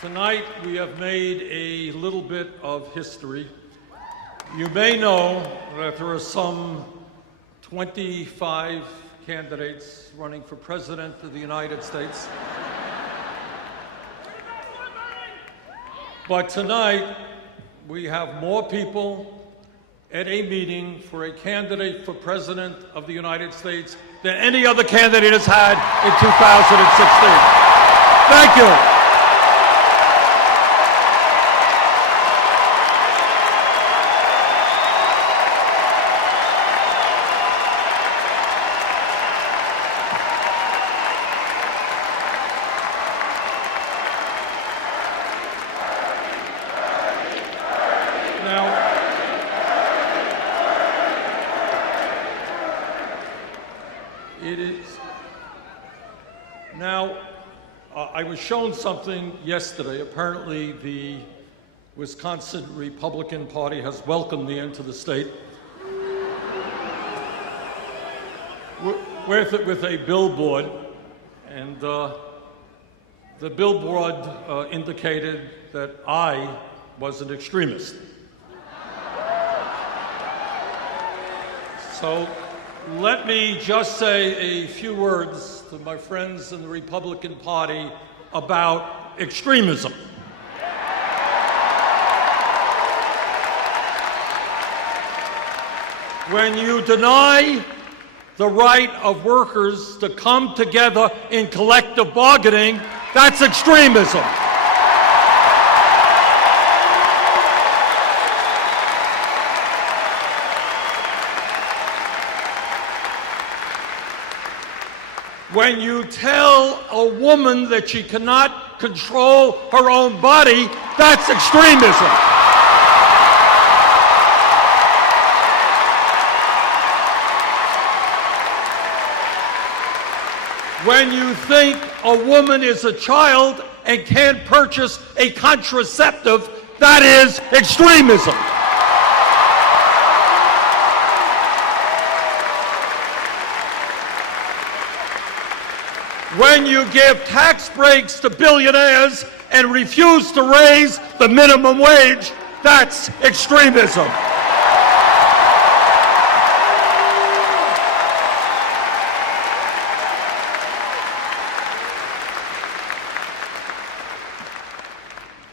Tonight we have made a little bit of history. You may know that there are some 25 candidates running for President of the United States. But tonight we have more people at a meeting for a candidate for President of the United States than any other candidate has had in 2016. Thank you. I was shown something yesterday. Apparently, the Wisconsin Republican Party has welcomed me into the state with a billboard, and the billboard indicated that I was an extremist. So let me just say a few words to my friends in the Republican Party about extremism. When you deny the right of workers to come together in collective bargaining, that's extremism. When you tell a woman that she cannot control her own body, that's extremism. When you think a woman is a child and can't purchase a contraceptive, that is extremism. When you give tax breaks to billionaires and refuse to raise the minimum wage, that's extremism.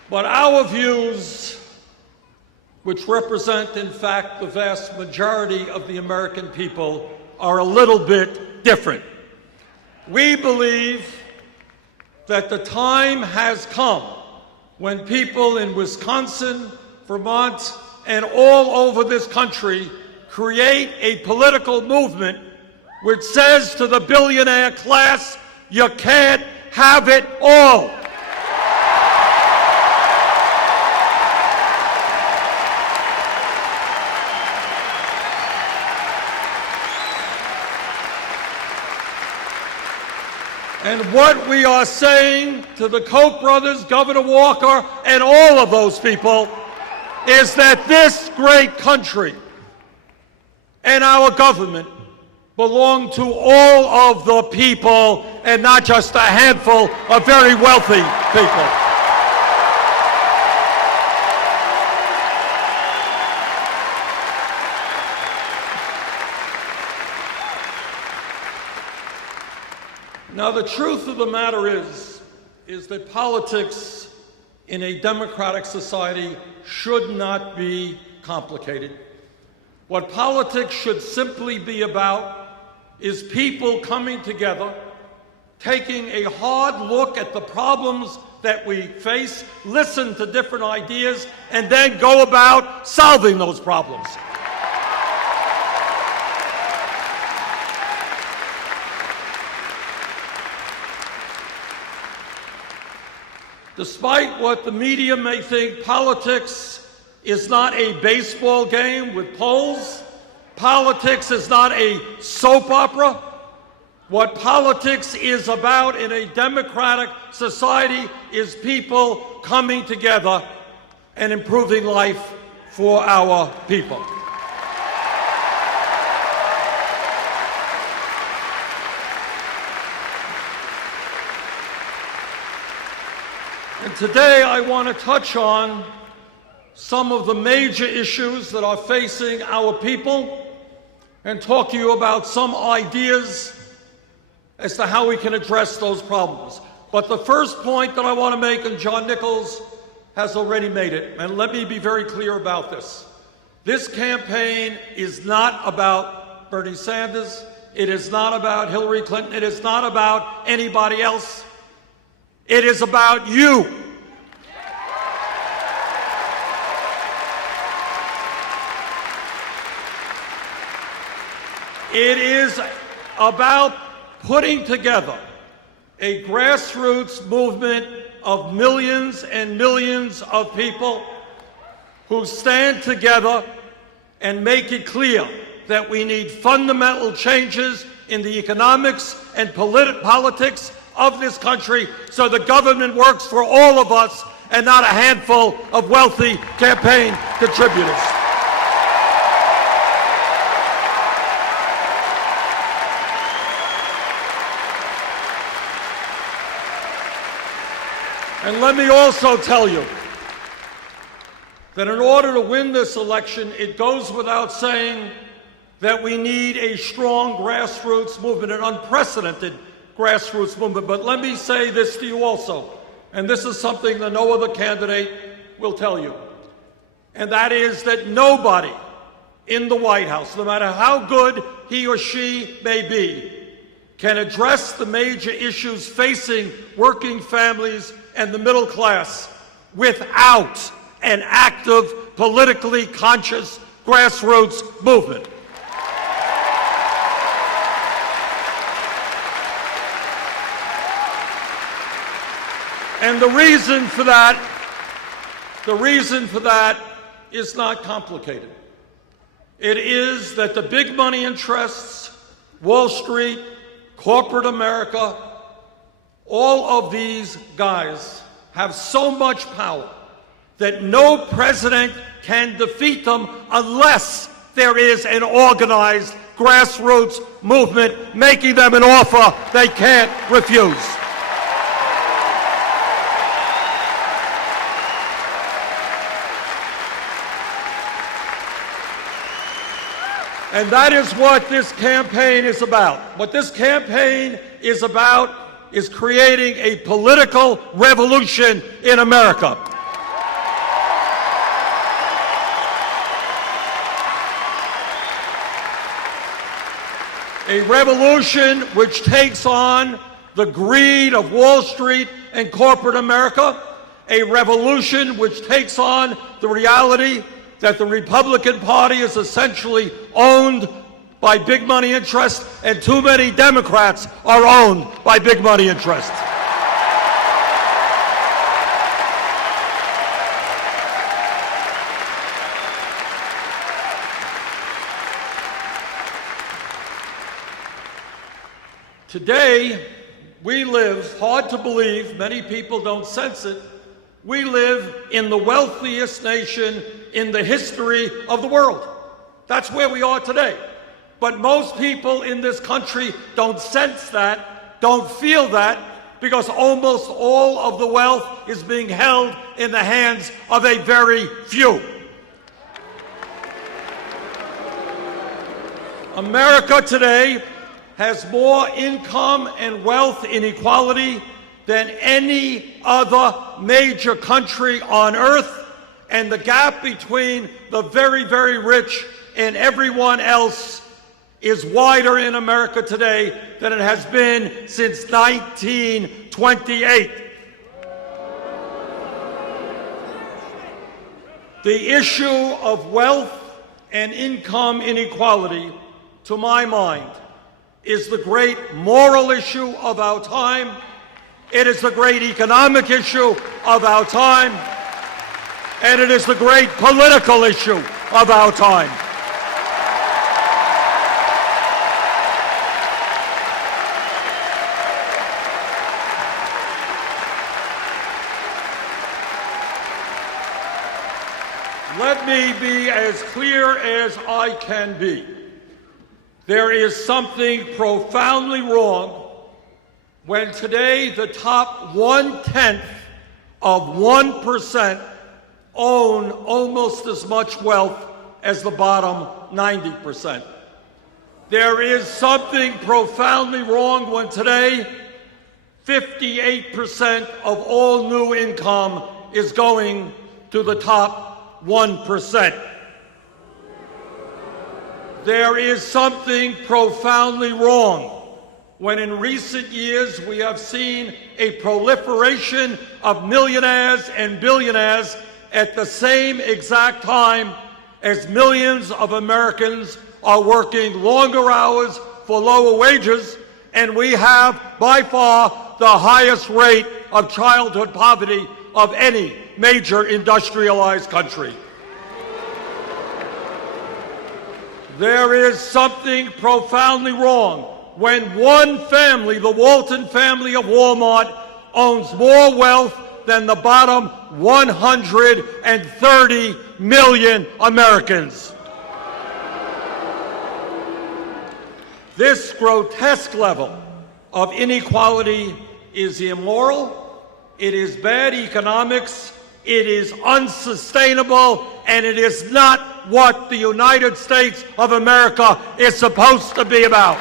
But our views, which represent, in fact, the vast majority of the American people, are a little bit different. We believe that the time has come when people in Wisconsin, Vermont, and all over this country create a political movement which says to the billionaire class, you can't have it all. And what we are saying to the Koch brothers, Governor Walker, and all of those people is that this great country and our government belong to all of the people and not just a handful of very wealthy people. Now, the truth of the matter is that politics in a democratic society should not be complicated. What politics should simply be about is people coming together, taking a hard look at the problems that we face, listen to different ideas, and then go about solving those problems. Despite what the media may think, politics is not a baseball game with polls. Politics is not a soap opera. What politics is about in a democratic society is people coming together and improving life for our people. And today I want to touch on some of the major issues that are facing our people and talk to you about some ideas as to how we can address those problems. But the first point that I want to make, and John Nichols has already made it, and let me be very clear about this. This campaign is not about Bernie Sanders. It is not about Hillary Clinton. It is not about anybody else. It is about you. It is about putting together a grassroots movement of millions and millions of people who stand together and make it clear that we need fundamental changes in the economics and politics of this country so the government works for all of us and not a handful of wealthy campaign contributors. And let me also tell you that in order to win this election, it goes without saying that we need a strong grassroots movement, an unprecedented grassroots movement. But let me say this to you also, and this is something that no other candidate will tell you, and that is that nobody in the White House, no matter how good he or she may be, can address the major issues facing working families and the middle class without an active, politically conscious grassroots movement. And the reason for that is not complicated. It is that the big money interests, Wall Street, corporate America, all of these guys have so much power that no president can defeat them unless there is an organized grassroots movement making them an offer they can't refuse. And that is what this campaign is about. What this campaign is about is creating a political revolution in America. A revolution which takes on the greed of Wall Street and corporate America. A revolution which takes on the reality that the Republican Party is essentially owned by big money interests, and too many Democrats are owned by big money interests. Today, we live, hard to believe, many people don't sense it, we live in the wealthiest nation in the history of the world. That's where we are today. But most people in this country don't sense that, don't feel that, because almost all of the wealth is being held in the hands of a very few. America today has more income and wealth inequality than any other major country on earth, and the gap between the very, very rich and everyone else is wider in America today than it has been since 1928. The issue of wealth and income inequality, to my mind, is the great moral issue of our time. It is the great economic issue of our time. And it is the great political issue of our time. Let me be as clear as I can be. There is something profoundly wrong when today the top 1/10 of 1% own almost as much wealth as the bottom 90%. There is something profoundly wrong when today 58% of all new income is going to the top 1%. There is something profoundly wrong when in recent years we have seen a proliferation of millionaires and billionaires at the same exact time as millions of Americans are working longer hours for lower wages, and we have by far the highest rate of childhood poverty of any major industrialized country. There is something profoundly wrong when one family, the Walton family of Walmart, owns more wealth than the bottom 130 million Americans. This grotesque level of inequality is immoral, it is bad economics, it is unsustainable, and it is not what the United States of America is supposed to be about.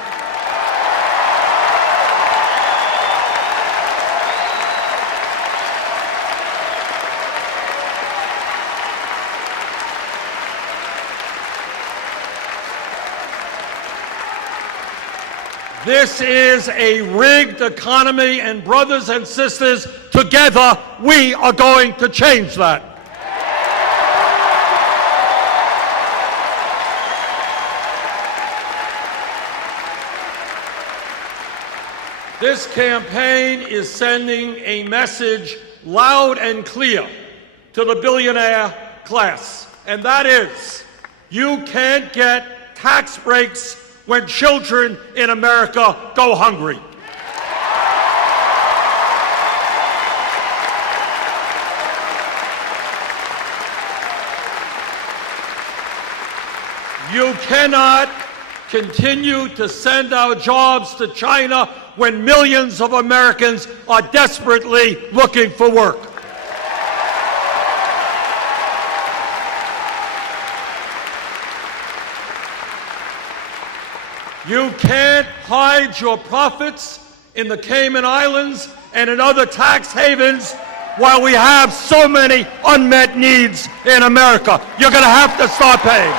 This is a rigged economy, and brothers and sisters, together we are going to change that. This campaign is sending a message loud and clear to the billionaire class, and that is, you can't get tax breaks when children in America go hungry. You cannot continue to send our jobs to China when millions of Americans are desperately looking for work. You can't hide your profits in the Cayman Islands and in other tax havens while we have so many unmet needs in America. You're going to have to start paying.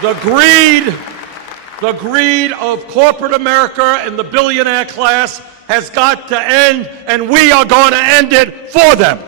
The greed of corporate America and the billionaire class has got to end, and we are going to end it for them.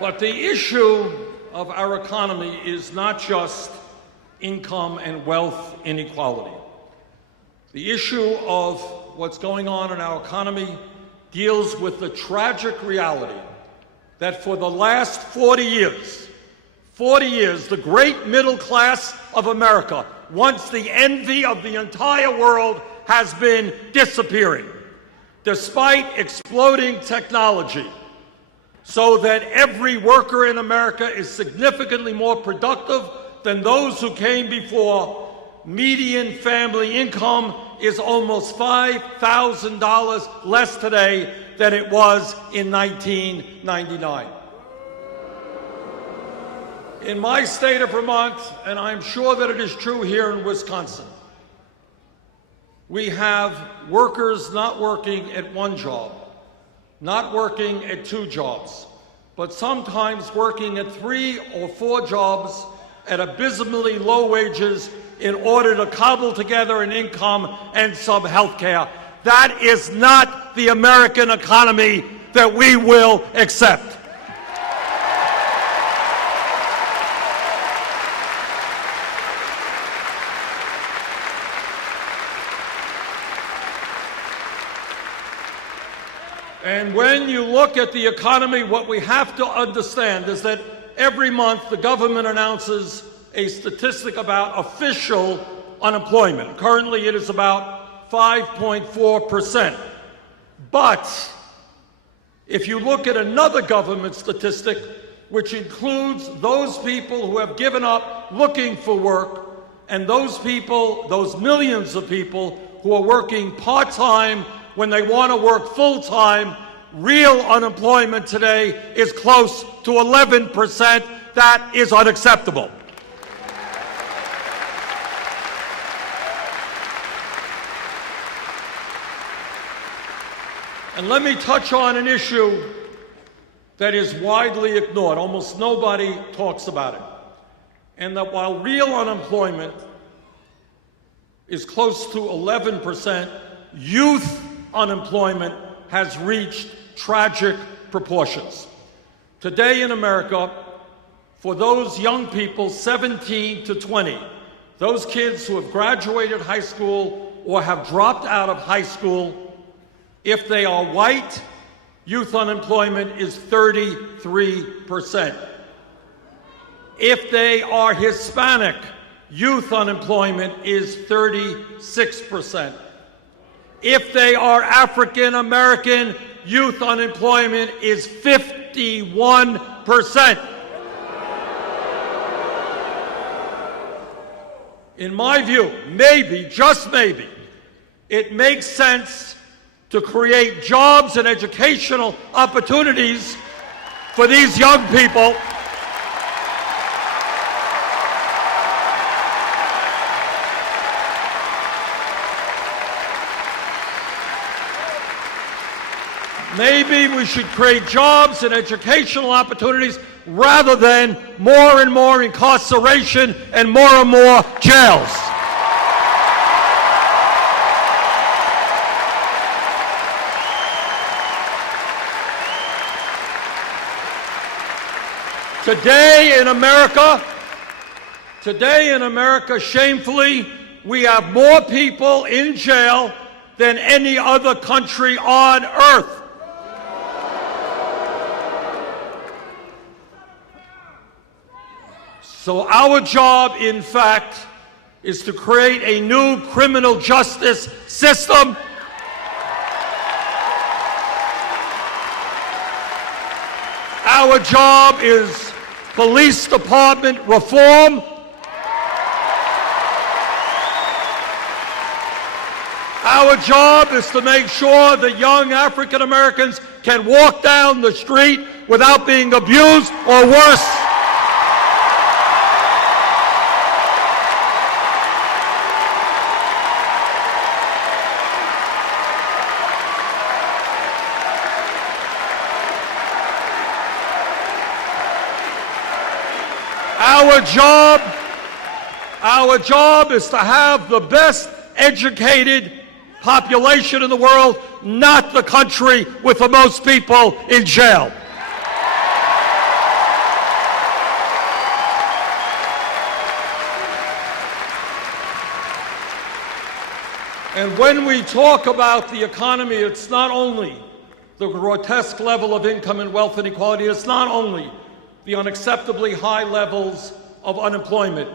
But the issue of our economy is not just income and wealth inequality. The issue of what's going on in our economy deals with the tragic reality that for the last 40 years, the great middle class of America, once the envy of the entire world, has been disappearing, despite exploding technology, so that every worker in America is significantly more productive than those who came before. Median family income is almost $5,000 less today than it was in 1999. In my state of Vermont, and I'm sure that it is true here in Wisconsin, we have workers not working at one job, not working at two jobs, but sometimes working at 3 or 4 jobs at abysmally low wages in order to cobble together an income and some health care. That is not the American economy that we will accept. And when you look at the economy, what we have to understand is that every month the government announces a statistic about official unemployment. Currently it is about 5.4%. But if you look at another government statistic, which includes those people who have given up looking for work, and those people, those millions of people who are working part-time when they want to work full-time, real unemployment today is close to 11%. That is unacceptable. And let me touch on an issue that is widely ignored. Almost nobody talks about it. And that while real unemployment is close to 11%, youth unemployment has reached tragic proportions. Today in America, for those young people 17 to 20, those kids who have graduated high school or have dropped out of high school, if they are white, youth unemployment is 33%. If they are Hispanic, youth unemployment is 36%. If they are African American, youth unemployment is 51%. In my view, maybe, just maybe, it makes sense to create jobs and educational opportunities for these young people. Maybe we should create jobs and educational opportunities rather than more and more incarceration and more jails. Today in America, shamefully, we have more people in jail than any other country on earth. So our job, in fact, is to create a new criminal justice system Our job is police department reform. Our job is to make sure that young African Americans can walk down the street without being abused or worse. Our job is to have the best educated population in the world, not the country with the most people in jail. And when we talk about the economy, it's not only the grotesque level of income and wealth inequality, it's not only the unacceptably high levels of unemployment.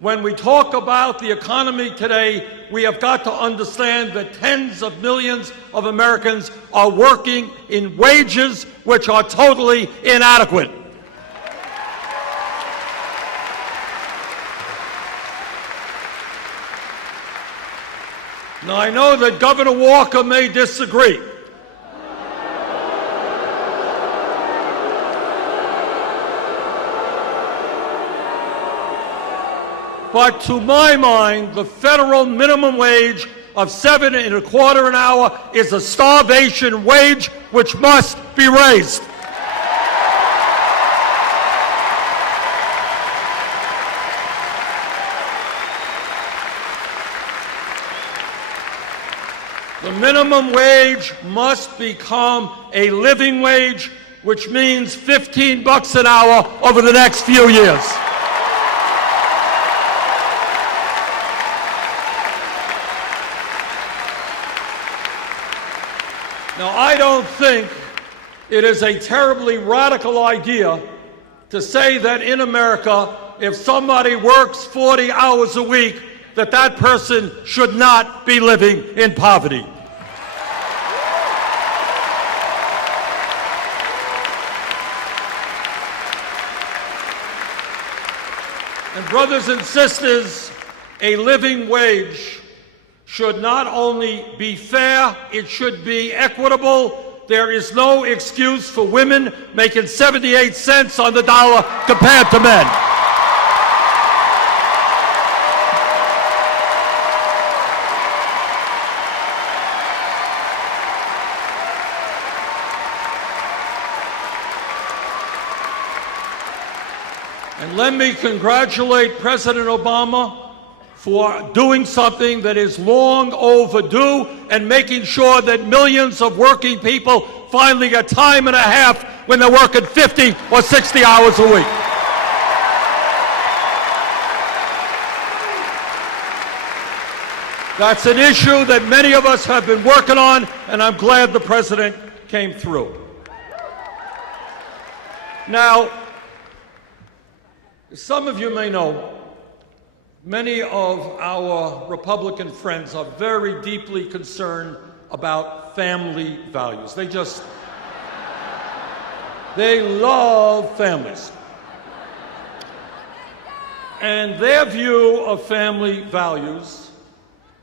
When we talk about the economy today, we have got to understand that tens of millions of Americans are working in wages which are totally inadequate. Now, I know that Governor Walker may disagree. But to my mind, the federal minimum wage of $7.25 an hour is a starvation wage which must be raised. The minimum wage must become a living wage, which means $15 an hour over the next few years. Now, I don't think it is a terribly radical idea to say that in America, if somebody works 40 hours a week, that person should not be living in poverty. And brothers and sisters, a living wage should not only be fair, it should be equitable. There is no excuse for women making 78 cents on the dollar compared to men. And let me congratulate President Obama for doing something that is long overdue and making sure that millions of working people finally get time and a half when they're working 50 or 60 hours a week. That's an issue that many of us have been working on, and I'm glad the president came through. Now, some of you may know, many of our Republican friends are very deeply concerned about family values. They love families. And their view of family values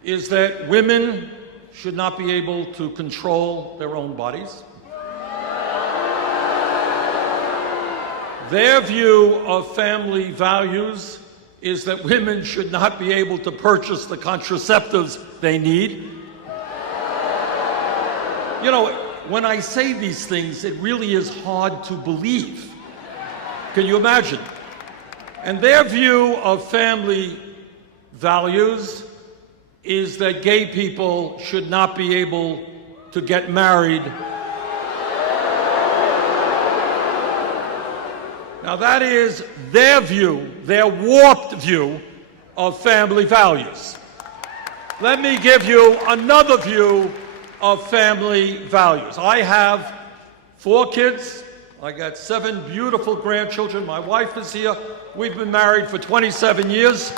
is that women should not be able to control their own bodies. Their view of family values is that women should not be able to purchase the contraceptives they need. You know, when I say these things, it really is hard to believe. Can you imagine? And their view of family values is that gay people should not be able to get married. Now that is their view, their warped view of family values. Let me give you another view of family values. I have 4 kids. I got 7 beautiful grandchildren. My wife is here. We've been married for 27 years.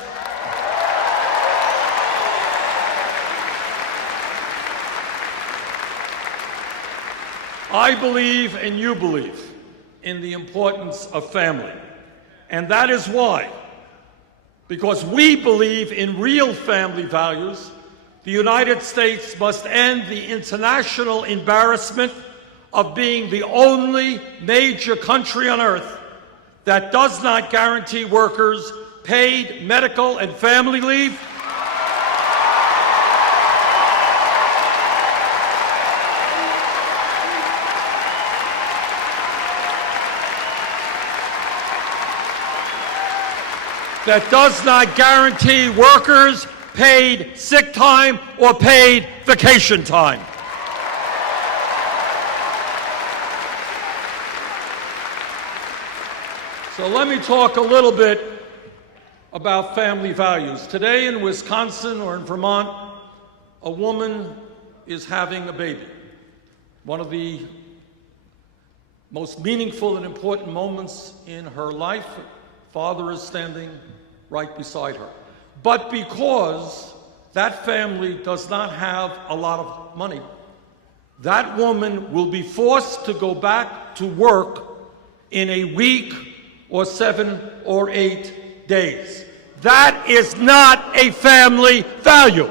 I believe, and you believe, in the importance of family. And that is why, because we believe in real family values, the United States must end the international embarrassment of being the only major country on earth that does not guarantee workers paid medical and family leave, that does not guarantee workers paid sick time or paid vacation time. So let me talk a little bit about family values. Today in Wisconsin or in Vermont, a woman is having a baby. One of the most meaningful and important moments in her life. Father is standing right beside her. But because that family does not have a lot of money, that woman will be forced to go back to work in a week or 7 or 8 days. That is not a family value.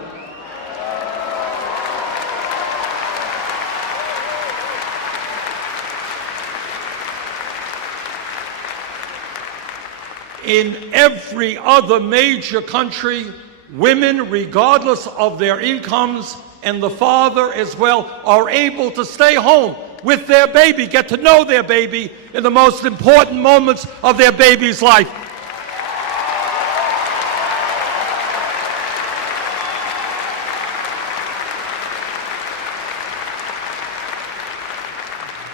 In every other major country, women, regardless of their incomes, and the father as well, are able to stay home with their baby, get to know their baby in the most important moments of their baby's life.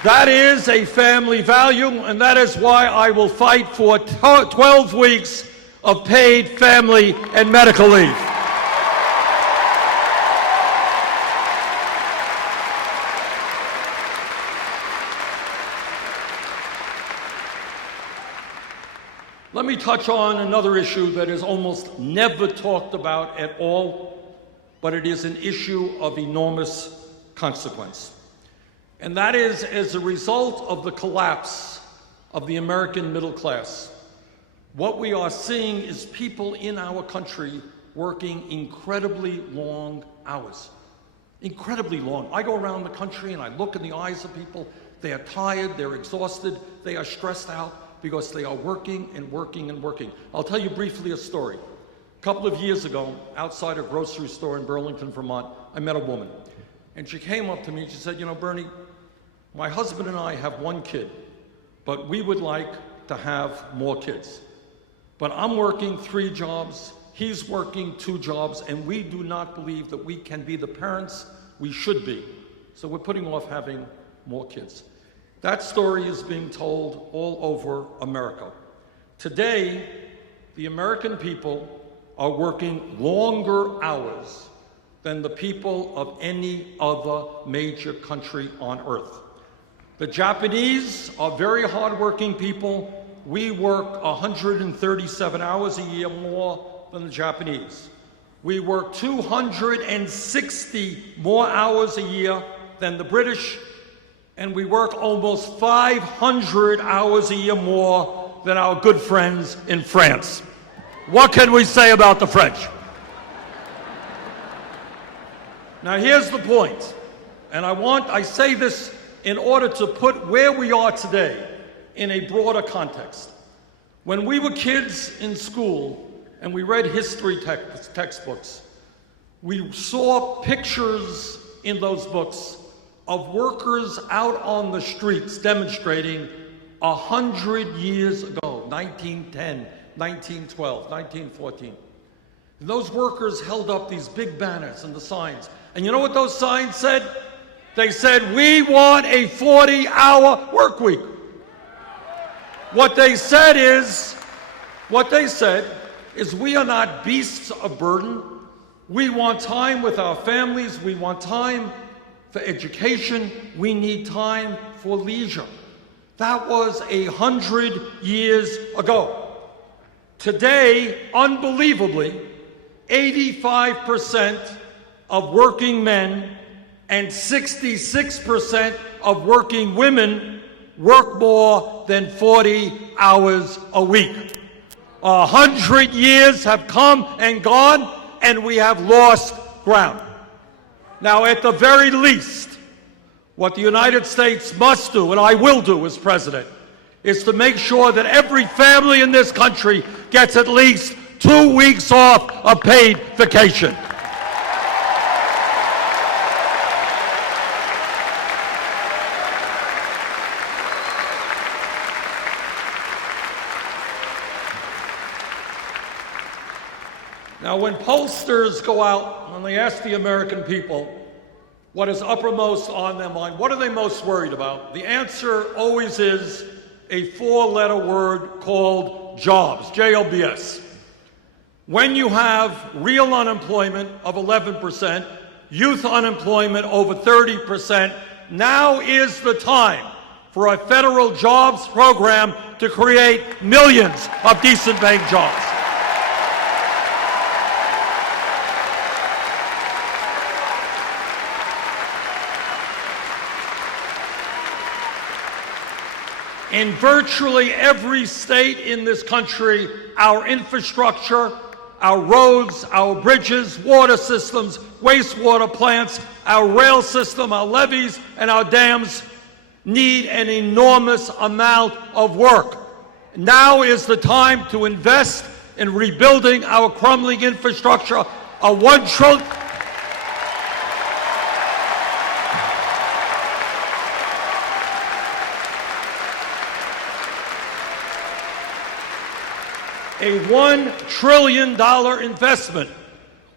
That is a family value, and that is why I will fight for 12 weeks of paid family and medical leave. Let me touch on another issue that is almost never talked about at all, but it is an issue of enormous consequence. And that is as a result of the collapse of the American middle class. What we are seeing is people in our country working incredibly long hours. Incredibly long. I go around the country and I look in the eyes of people. They are tired, they're exhausted, they are stressed out because they are working and working and working. I'll tell you briefly a story. A couple of years ago, outside a grocery store in Burlington, Vermont, I met a woman. And she came up to me and she said, you know, Bernie, my husband and I have one kid, but we would like to have more kids. But I'm working 3 jobs, he's working 2 jobs, and we do not believe that we can be the parents we should be. So we're putting off having more kids. That story is being told all over America. Today, the American people are working longer hours than the people of any other major country on earth. The Japanese are very hardworking people. We work 137 hours a year more than the Japanese. We work 260 more hours a year than the British, and we work almost 500 hours a year more than our good friends in France. What can we say about the French? Now here's the point, and I say this in order to put where we are today in a broader context. When we were kids in school and we read history textbooks, we saw pictures in those books of workers out on the streets demonstrating 100 years ago, 1910, 1912, 1914. And those workers held up these big banners and the signs. And you know what those signs said? They said, we want a 40-hour work week. What they said is, we are not beasts of burden. We want time with our families. We want time for education. We need time for leisure. That was 100 years ago. Today, unbelievably, 85% of working men and 66% of working women work more than 40 hours a week. 100 years have come and gone, and we have lost ground. Now, at the very least, what the United States must do, and I will do as president, is to make sure that every family in this country gets at least 2 weeks off of paid vacation. Now, when pollsters go out and they ask the American people what is uppermost on their mind, what are they most worried about? The answer always is a 4-letter word called jobs, J-O-B-S. When you have real unemployment of 11%, youth unemployment over 30%, now is the time for a federal jobs program to create millions of decent paying jobs. In virtually every state in this country, our infrastructure, our roads, our bridges, water systems, wastewater plants, our rail system, our levees, and our dams need an enormous amount of work. Now is the time to invest in rebuilding our crumbling infrastructure. A $1 trillion... A $1 trillion investment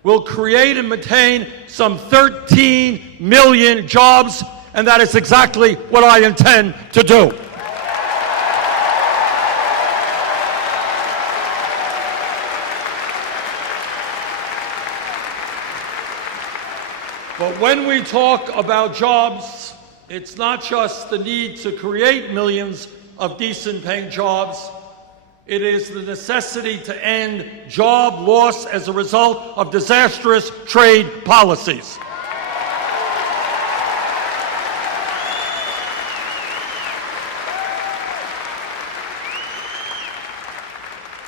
will create and maintain some 13 million jobs, and that is exactly what I intend to do. But when we talk about jobs, it's not just the need to create millions of decent paying jobs. It is the necessity to end job loss as a result of disastrous trade policies.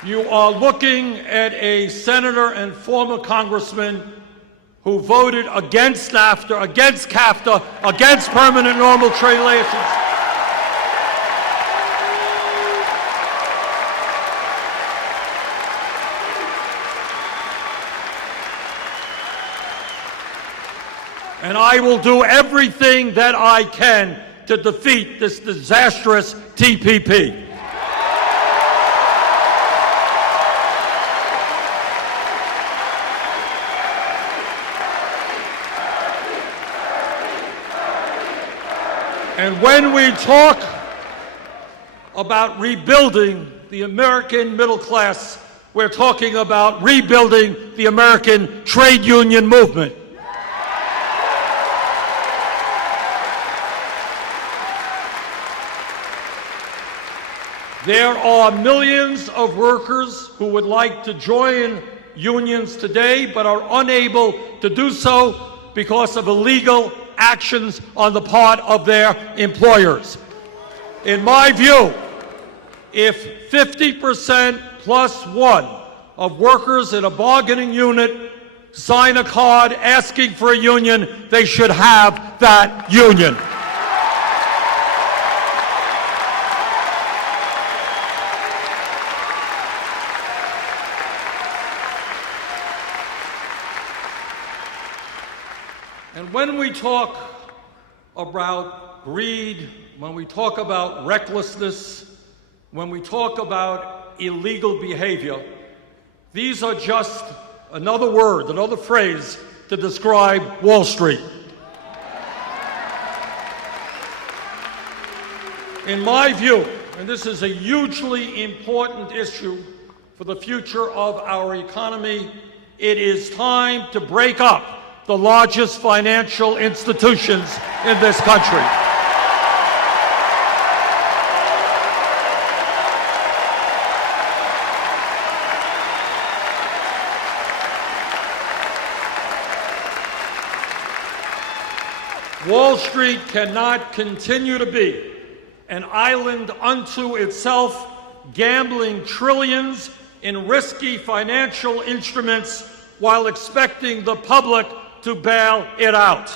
You are looking at a senator and former congressman who voted against NAFTA, against CAFTA, against permanent normal trade relations. And I will do everything that I can to defeat this disastrous TPP. And when we talk about rebuilding the American middle class, we're talking about rebuilding the American trade union movement. There are millions of workers who would like to join unions today but are unable to do so because of illegal actions on the part of their employers. In my view, if 50% plus one of workers in a bargaining unit sign a card asking for a union, they should have that union. And when we talk about greed, when we talk about recklessness, when we talk about illegal behavior, these are just another word, another phrase to describe Wall Street. In my view, and this is a hugely important issue for the future of our economy, it is time to break up the largest financial institutions in this country. Wall Street cannot continue to be an island unto itself, gambling trillions in risky financial instruments while expecting the public to bail it out.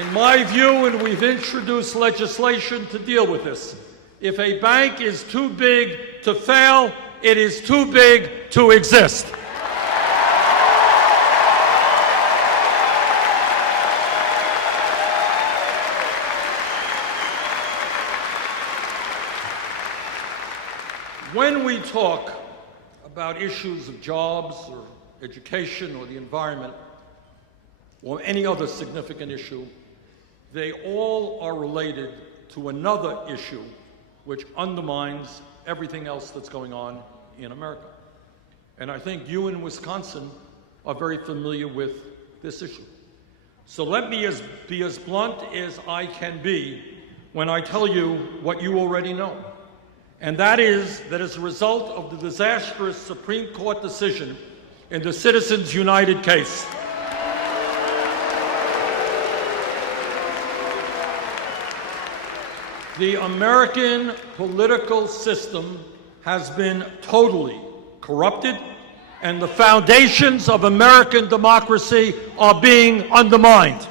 In my view, and we've introduced legislation to deal with this, if a bank is too big to fail, it is too big to exist. When we talk about issues of jobs or education or the environment or any other significant issue, they all are related to another issue which undermines everything else that's going on in America. And I think you in Wisconsin are very familiar with this issue. So let me be as blunt as I can be when I tell you what you already know. And that is that as a result of the disastrous Supreme Court decision in the Citizens United case, the American political system has been totally corrupted, and the foundations of American democracy are being undermined.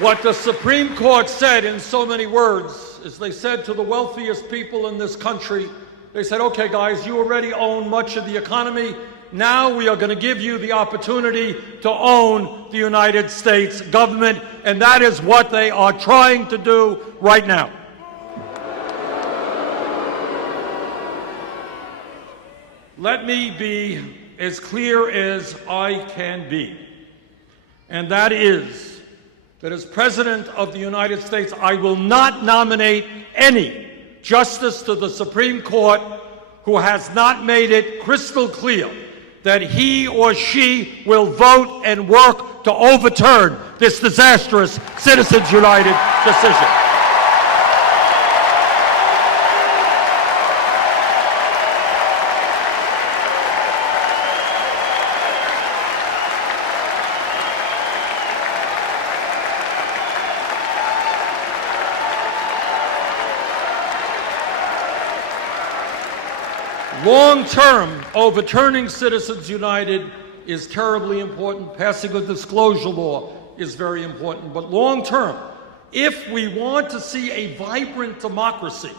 What the Supreme Court said in so many words is they said to the wealthiest people in this country, they said, okay guys, you already own much of the economy. Now we are going to give you the opportunity to own the United States government, and that is what they are trying to do right now. Let me be as clear as I can be, and that is that as President of the United States, I will not nominate any justice to the Supreme Court who has not made it crystal clear that he or she will vote and work to overturn this disastrous Citizens United decision. Long-term, overturning Citizens United is terribly important. Passing a disclosure law is very important. But long-term, if we want to see a vibrant democracy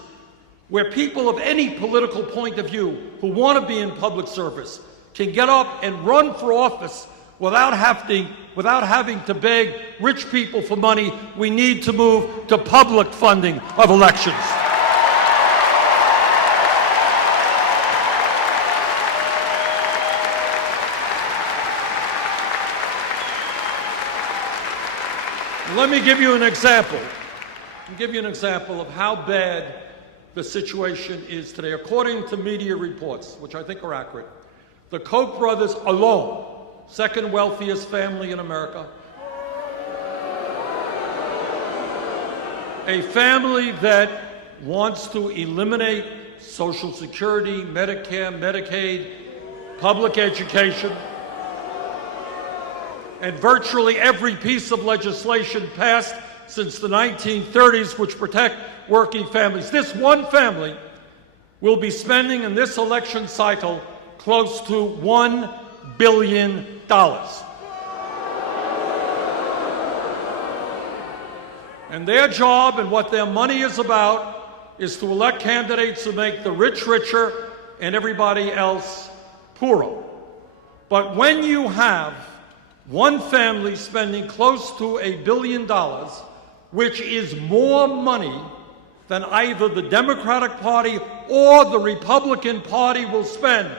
where people of any political point of view who want to be in public service can get up and run for office without having to beg rich people for money, we need to move to public funding of elections. Let me give you an example. I'll give you an example of how bad the situation is today. According to media reports, which I think are accurate, the Koch brothers alone, second wealthiest family in America, a family that wants to eliminate Social Security, Medicare, Medicaid, public education, and virtually every piece of legislation passed since the 1930s which protect working families. This one family will be spending in this election cycle close to $1 billion. And their job and what their money is about is to elect candidates who make the rich richer and everybody else poorer. But when you have one family spending close to $1 billion, which is more money than either the Democratic Party or the Republican Party will spend,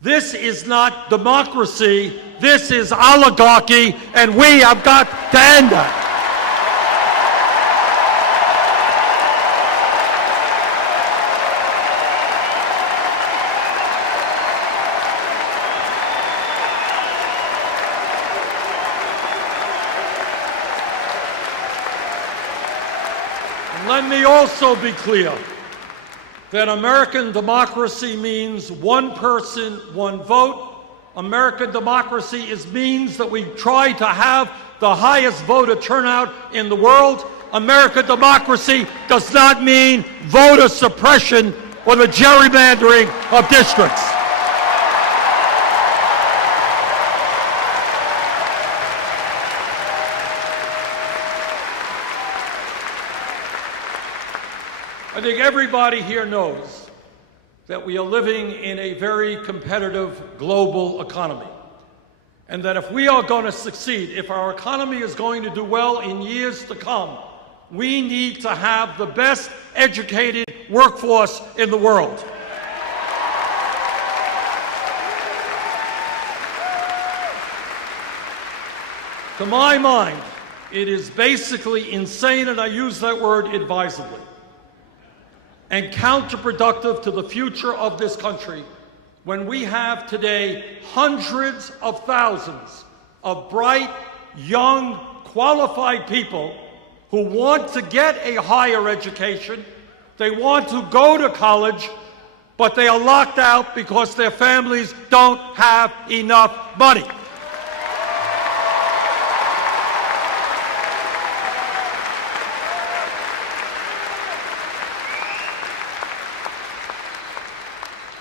this is not democracy, this is oligarchy, and we have got to end that. Let me also be clear that American democracy means one person, one vote. American democracy means that we try to have the highest voter turnout in the world. American democracy does not mean voter suppression or the gerrymandering of districts. I think everybody here knows that we are living in a very competitive global economy, and that if we are going to succeed, if our economy is going to do well in years to come, we need to have the best educated workforce in the world. To my mind, it is basically insane, and I use that word advisedly, and counterproductive to the future of this country when we have today hundreds of thousands of bright, young, qualified people who want to get a higher education, they want to go to college, but they are locked out because their families don't have enough money.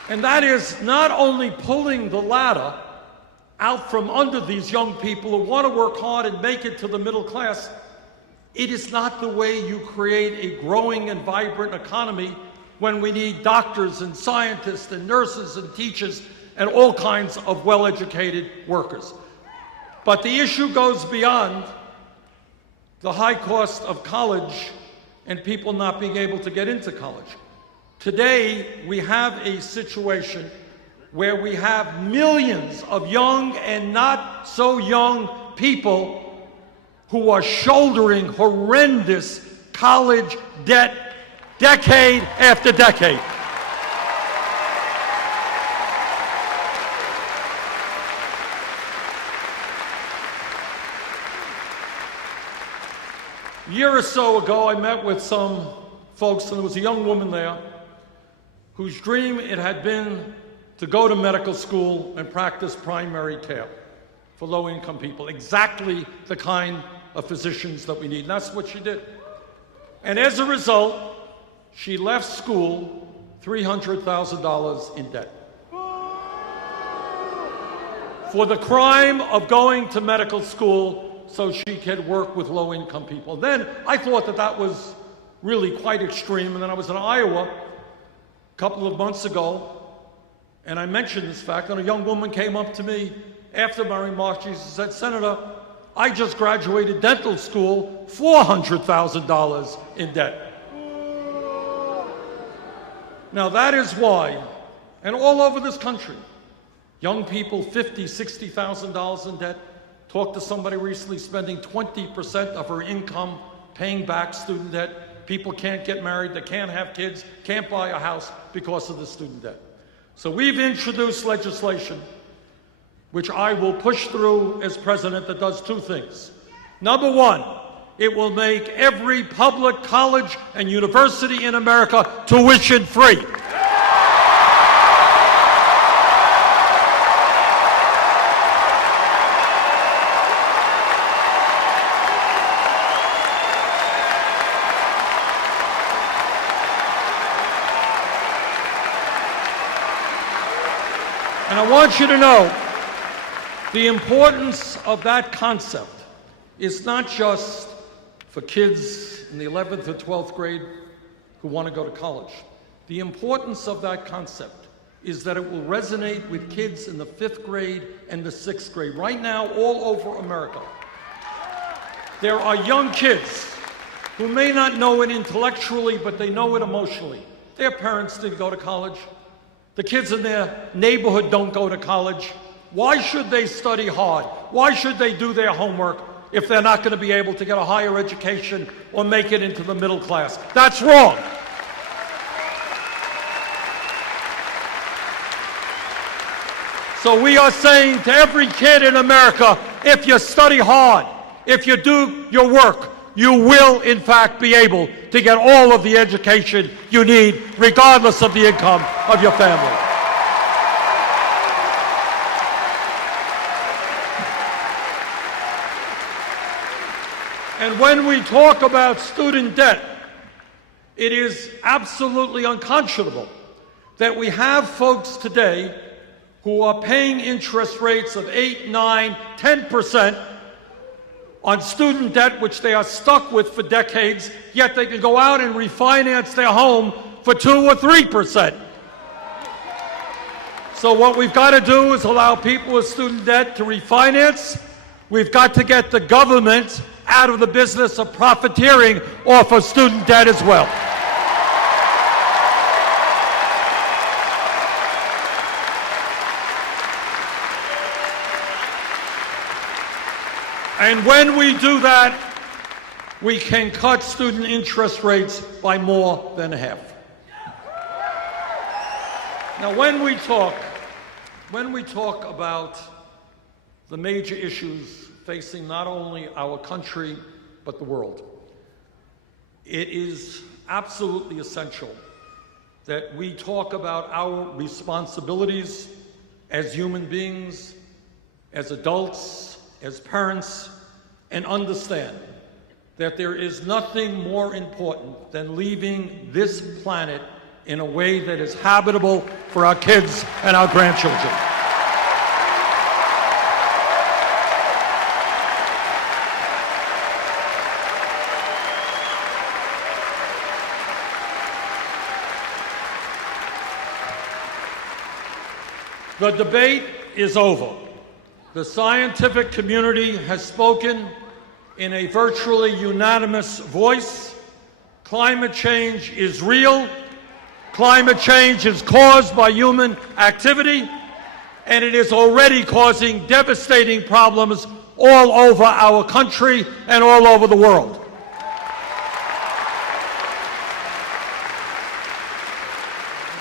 And that is not only pulling the ladder out from under these young people who want to work hard and make it to the middle class, it is not the way you create a growing and vibrant economy when we need doctors and scientists and nurses and teachers and all kinds of well-educated workers. But the issue goes beyond the high cost of college and people not being able to get into college. Today, we have a situation where we have millions of young and not so young people who are shouldering horrendous college debt decade after decade. A year or so ago, I met with some folks, and there was a young woman there whose dream it had been to go to medical school and practice primary care for low-income people, exactly the kind of physicians that we need. And that's what she did. And as a result, she left school $300,000 in debt for the crime of going to medical school so she could work with low-income people. Then I thought that that was really quite extreme, and then I was in Iowa a couple of months ago, and I mentioned this fact, and a young woman came up to me after my remarks. She said, "Senator, I just graduated dental school, $400,000 in debt." Now that is why, and all over this country, young people, $50,000, $60,000 in debt. Talked to somebody recently spending 20% of her income paying back student debt. People can't get married, they can't have kids, can't buy a house because of the student debt. So we've introduced legislation which I will push through as president that does two things. Number one, it will make every public college and university in America tuition free. And I want you to know, the importance of that concept is not just for kids in the 11th or 12th grade who want to go to college. The importance of that concept is that it will resonate with kids in the 5th grade and the 6th grade. Right now, all over America, there are young kids who may not know it intellectually, but they know it emotionally. Their parents didn't go to college. The kids in their neighborhood don't go to college. Why should they study hard? Why should they do their homework if they're not going to be able to get a higher education or make it into the middle class? That's wrong. So we are saying to every kid in America, if you study hard, if you do your work, you will, in fact, be able to get all of the education you need, regardless of the income of your family. And when we talk about student debt, it is absolutely unconscionable that we have folks today who are paying interest rates of 8, 9, 10% on student debt, which they are stuck with for decades, yet they can go out and refinance their home for 2 or 3%. So what we've got to do is allow people with student debt to refinance. We've got to get the government out of the business of profiteering off of student debt as well. And when we do that, we can cut student interest rates by more than half. Now, when we talk about the major issues facing not only our country, but the world, it is absolutely essential that we talk about our responsibilities as human beings, as adults, as parents, and understand that there is nothing more important than leaving this planet in a way that is habitable for our kids and our grandchildren. The debate is over. The scientific community has spoken in a virtually unanimous voice. Climate change is real. Climate change is caused by human activity, and it is already causing devastating problems all over our country and all over the world.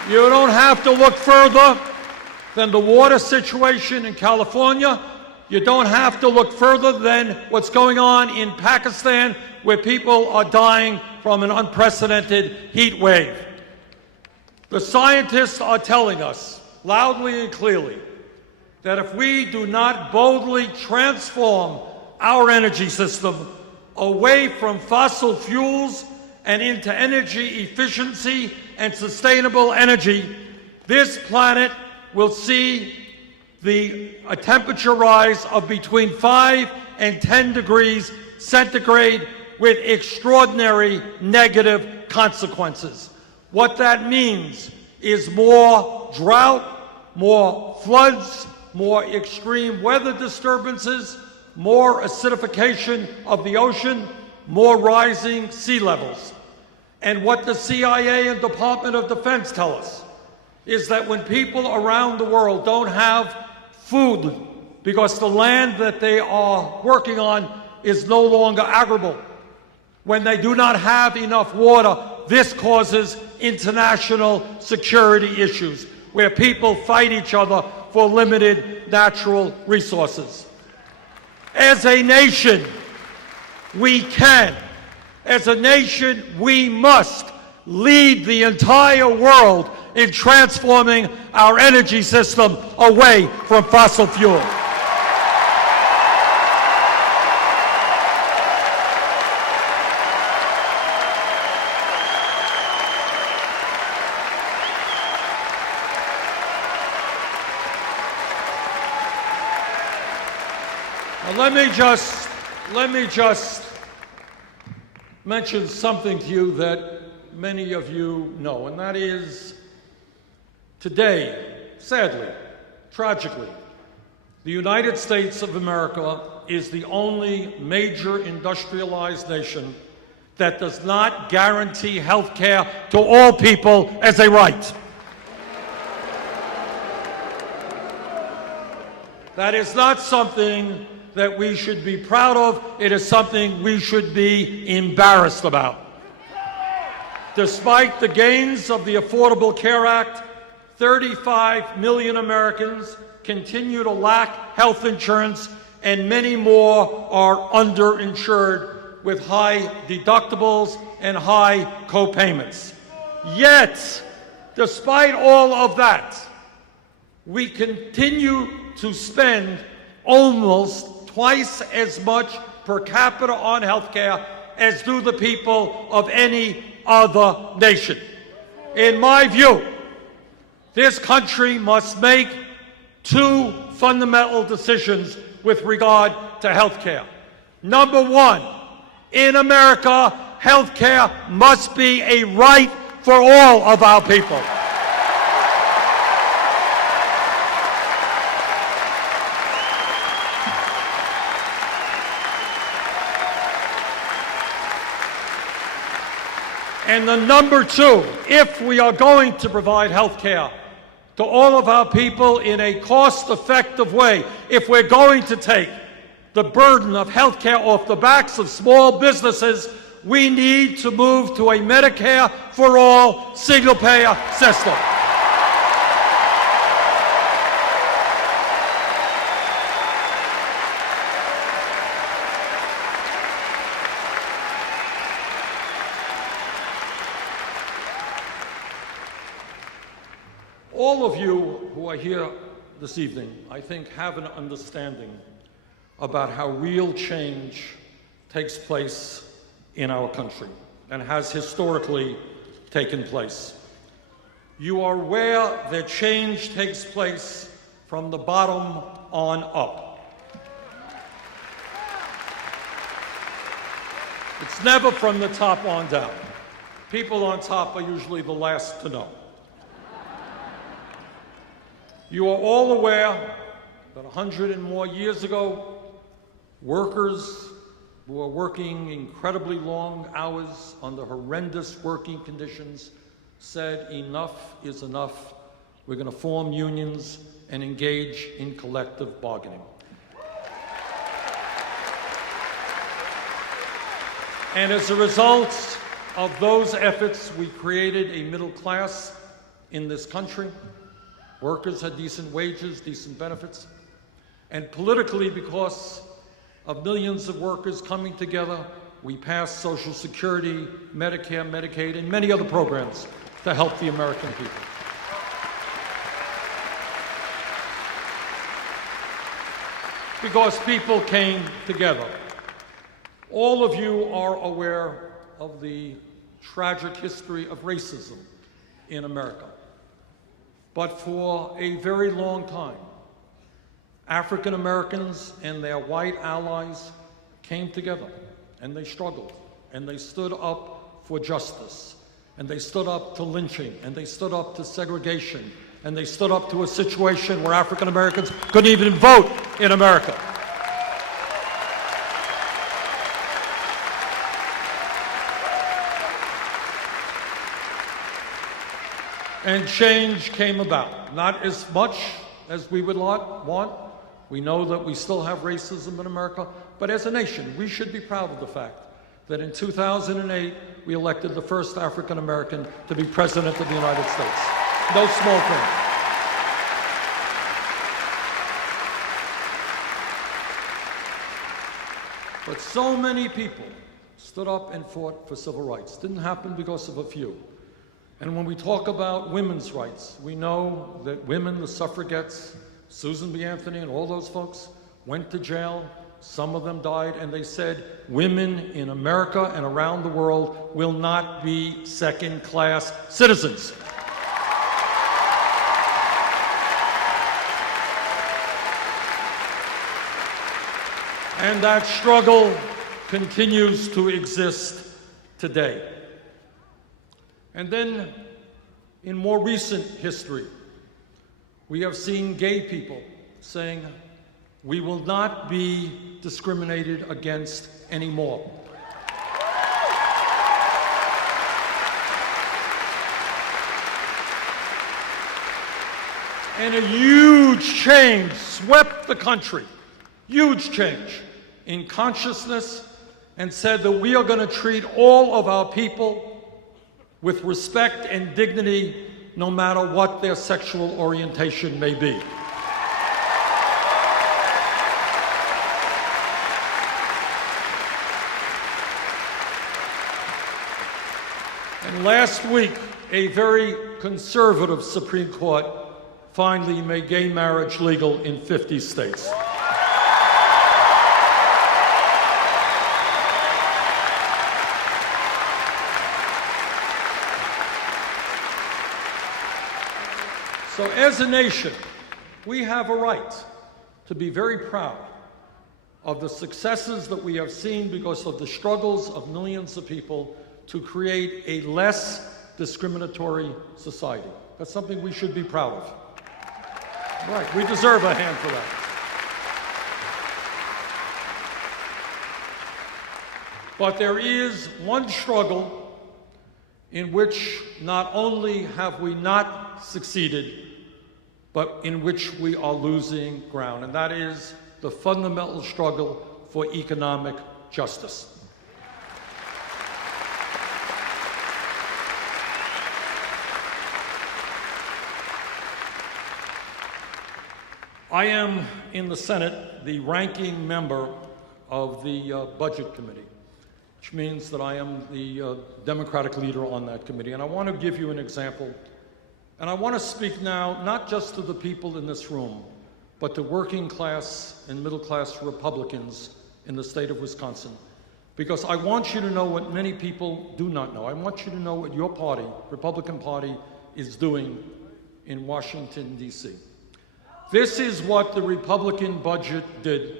You don't have to look further than the water situation in California. You don't have to look further than what's going on in Pakistan, where people are dying from an unprecedented heat wave. The scientists are telling us loudly and clearly that if we do not boldly transform our energy system away from fossil fuels and into energy efficiency and sustainable energy, this planet will see a temperature rise of between 5 and 10 degrees centigrade with extraordinary negative consequences. What that means is more drought, more floods, more extreme weather disturbances, more acidification of the ocean, more rising sea levels. And what the CIA and Department of Defense tell us is that when people around the world don't have food because the land that they are working on is no longer arable, when they do not have enough water, this causes international security issues where people fight each other for limited natural resources. As a nation, we can. As a nation, we must lead the entire world in transforming our energy system away from fossil fuel. Now, let me just mention something to you that many of you know, and that is today, sadly, tragically, the United States of America is the only major industrialized nation that does not guarantee health care to all people as a right. That is not something that we should be proud of. It is something we should be embarrassed about. Despite the gains of the Affordable Care Act, 35 million Americans continue to lack health insurance, and many more are underinsured with high deductibles and high co-payments. Yet, despite all of that, we continue to spend almost twice as much per capita on health care as do the people of any other nation. In my view, this country must make two fundamental decisions with regard to health care. Number one, in America, health care must be a right for all of our people. And the number two, if we are going to provide health care to all of our people in a cost-effective way, if we're going to take the burden of health care off the backs of small businesses, we need to move to a Medicare for all single-payer system. All of you who are here this evening, I think, have an understanding about how real change takes place in our country and has historically taken place. You are aware that change takes place from the bottom on up. It's never from the top on down. People on top are usually the last to know. You are all aware that 100 and more years ago, workers who are working incredibly long hours under horrendous working conditions said enough is enough. We're going to form unions and engage in collective bargaining. And as a result of those efforts, we created a middle class in this country. Workers had decent wages, decent benefits. And politically, because of millions of workers coming together, we passed Social Security, Medicare, Medicaid, and many other programs to help the American people. Because people came together. All of you are aware of the tragic history of racism in America. But for a very long time, African Americans and their white allies came together, and they struggled, and they stood up for justice, and they stood up to lynching, and they stood up to segregation, and they stood up to a situation where African Americans couldn't even vote in America. And change came about, not as much as we would want. We know that we still have racism in America, but as a nation, we should be proud of the fact that in 2008, we elected the first African American to be President of the United States. No small thing. But so many people stood up and fought for civil rights. Didn't happen because of a few. And when we talk about women's rights, we know that women, the suffragettes, Susan B. Anthony and all those folks, went to jail. Some of them died, and they said, women in America and around the world will not be second-class citizens. And that struggle continues to exist today. And then, in more recent history, we have seen gay people saying, we will not be discriminated against anymore. And a huge change swept the country, huge change in consciousness, and said that we are going to treat all of our people with respect and dignity, no matter what their sexual orientation may be. And last week, a very conservative Supreme Court finally made gay marriage legal in 50 states. So as a nation, we have a right to be very proud of the successes that we have seen because of the struggles of millions of people to create a less discriminatory society. That's something we should be proud of. Right, we deserve a hand for that. But there is one struggle in which not only have we not succeeded, but in which we are losing ground, and that is the fundamental struggle for economic justice. I am, in the Senate, the ranking member of the Budget Committee, which means that I am the Democratic leader on that committee. And I want to give you an example. And I want to speak now not just to the people in this room, but to working class and middle class Republicans in the state of Wisconsin. Because I want you to know what many people do not know. I want you to know what your party, Republican Party, is doing in Washington, D.C. This is what the Republican budget did.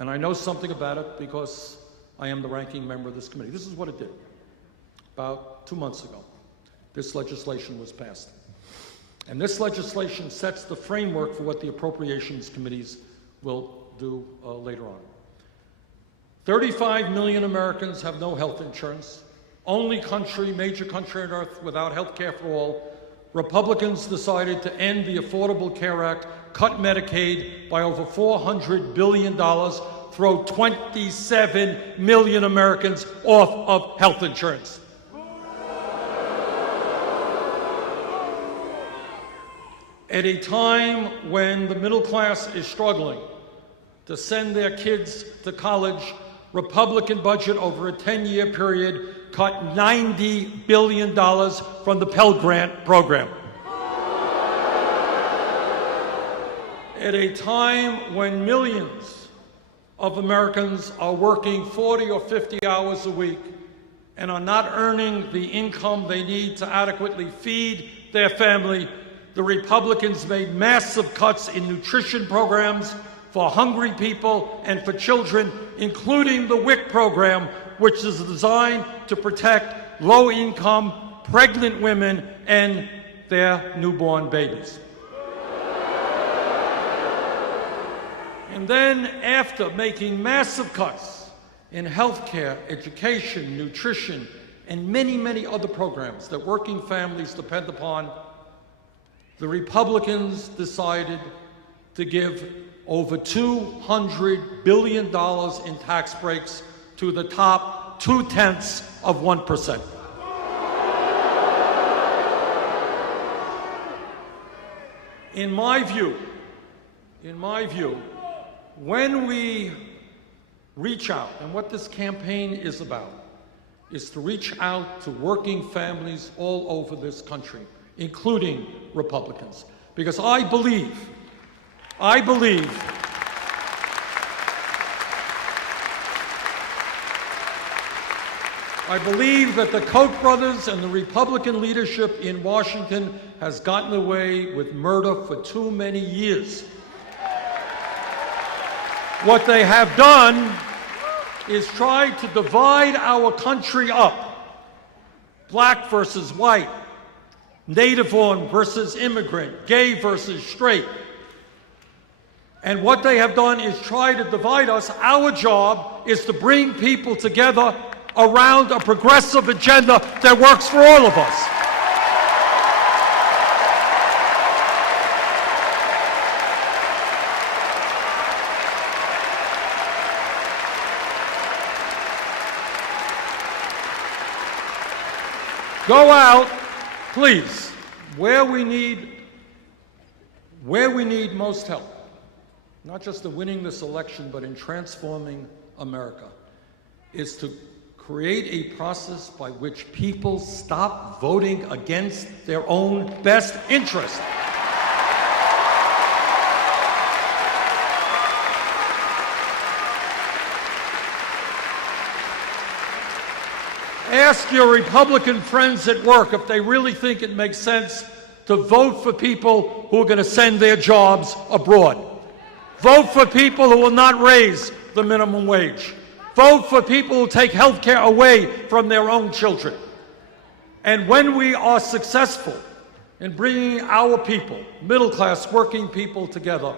And I know something about it because I am the ranking member of this committee. This is what it did. About 2 months ago, this legislation was passed. And this legislation sets the framework for what the appropriations committees will do later on. 35 million Americans have no health insurance. Only major country on earth without health care for all. Republicans decided to end the Affordable Care Act, cut Medicaid by over $400 billion, throw 27 million Americans off of health insurance. At a time when the middle class is struggling, to send their kids to college. Republican budget over a 10-year period cut $90 billion from the Pell Grant program. At a time when millions of Americans are working 40 or 50 hours a week and are not earning the income they need to adequately feed their family, the Republicans made massive cuts in nutrition programs for hungry people and for children, including the WIC program, which is designed to protect low-income, pregnant women and their newborn babies. And then, after making massive cuts in healthcare, education, nutrition, and many, many other programs that working families depend upon, the Republicans decided to give over $200 billion in tax breaks to the top 0.2%. In my view, when we reach out, and what this campaign is about, is to reach out to working families all over this country, including Republicans. Because I believe that the Koch brothers and the Republican leadership in Washington has gotten away with murder for too many years. What they have done is try to divide our country up. Black versus white, native-born versus immigrant, gay versus straight. And what they have done is try to divide us. Our job is to bring people together around a progressive agenda that works for all of us. Go out, please, where we need most help, not just in winning this election, but in transforming America, is to create a process by which people stop voting against their own best interest. Ask your Republican friends at work if they really think it makes sense to vote for people who are going to send their jobs abroad. Vote for people who will not raise the minimum wage. Vote for people who take health care away from their own children. And when we are successful in bringing our people, middle-class working people, together,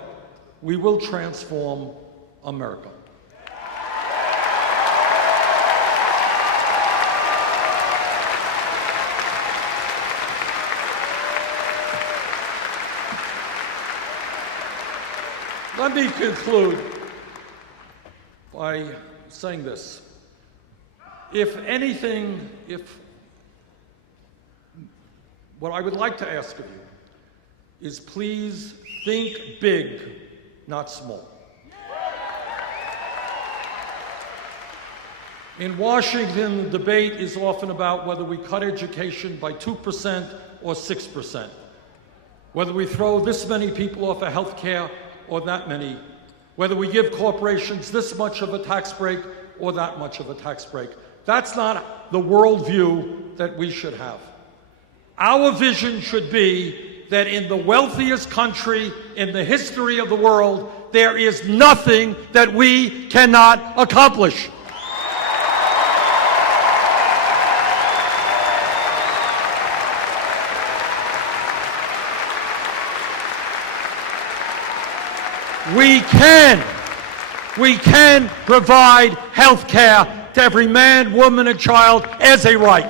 we will transform America. Let me conclude by saying this. What I would like to ask of you is please think big, not small. In Washington, the debate is often about whether we cut education by 2% or 6%, whether we throw this many people off of health care or that many, whether we give corporations this much of a tax break or that much of a tax break. That's not the worldview that we should have. Our vision should be that in the wealthiest country in the history of the world, there is nothing that we cannot accomplish. We can provide health care to every man, woman, and child as a right.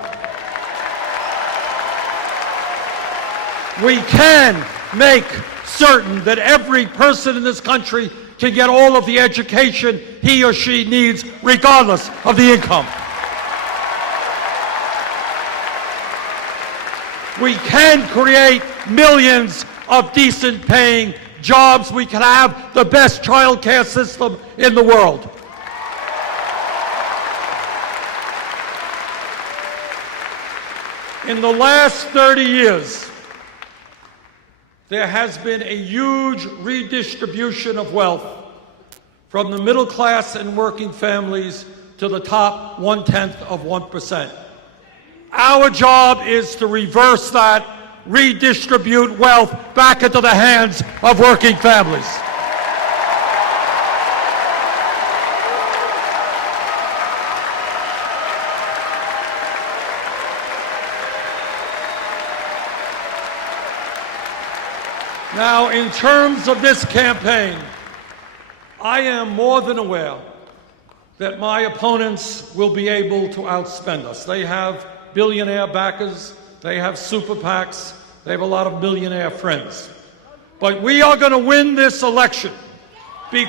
We can make certain that every person in this country can get all of the education he or she needs, regardless of the income. We can create millions of decent-paying jobs, we can have the best child care system in the world. In the last 30 years, there has been a huge redistribution of wealth from the middle class and working families to the top 1/10%. Our job is to reverse that, redistribute wealth back into the hands of working families. Now, in terms of this campaign, I am more than aware that my opponents will be able to outspend us. They have billionaire backers, they have super PACs, they have a lot of millionaire friends. But we are going to win this election. We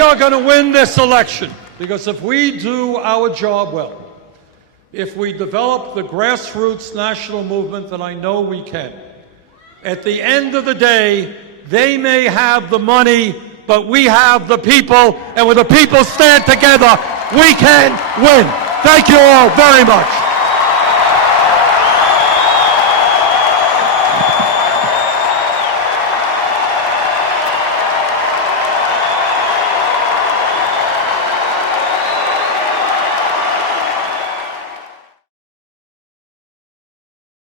are going to win this election because if we do our job well, if we develop the grassroots national movement that I know we can, at the end of the day, they may have the money, but we have the people, and when the people stand together, we can win. Thank you all very much.